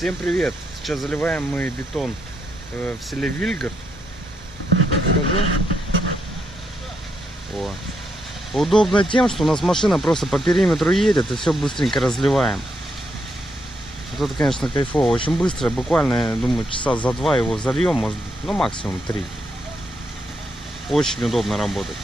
Всем привет! Сейчас заливаем мы бетон в селе Вильгард. О. Удобно тем, что у нас машина просто по периметру едет и все быстренько разливаем. Вот это, конечно, кайфово. Очень быстро, буквально, я думаю, часа за 2 его зальем, может, ну максимум 3. Очень удобно работать.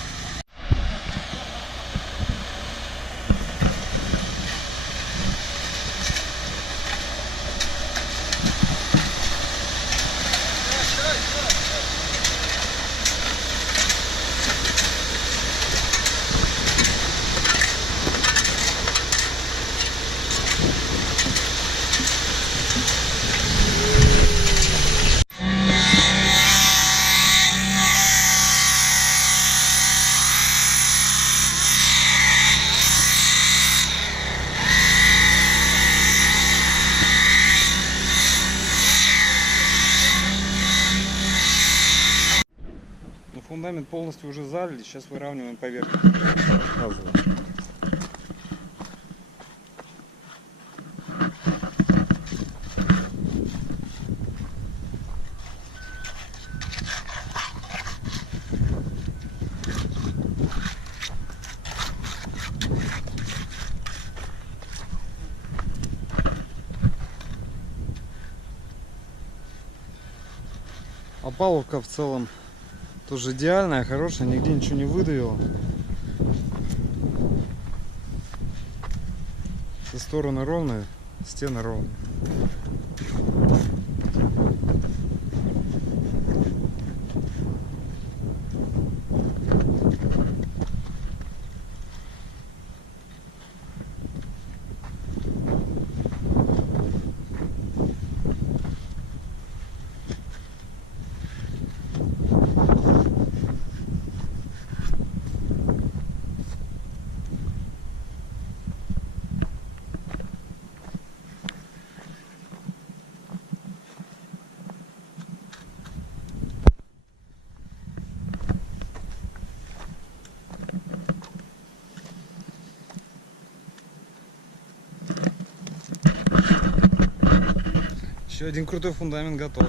Фундамент полностью уже залили, сейчас выравниваем поверхность. Опалубка в целом тоже идеальная, хорошая, нигде ничего не выдавило. Со стороны ровные, стены ровные. Еще один крутой фундамент готов.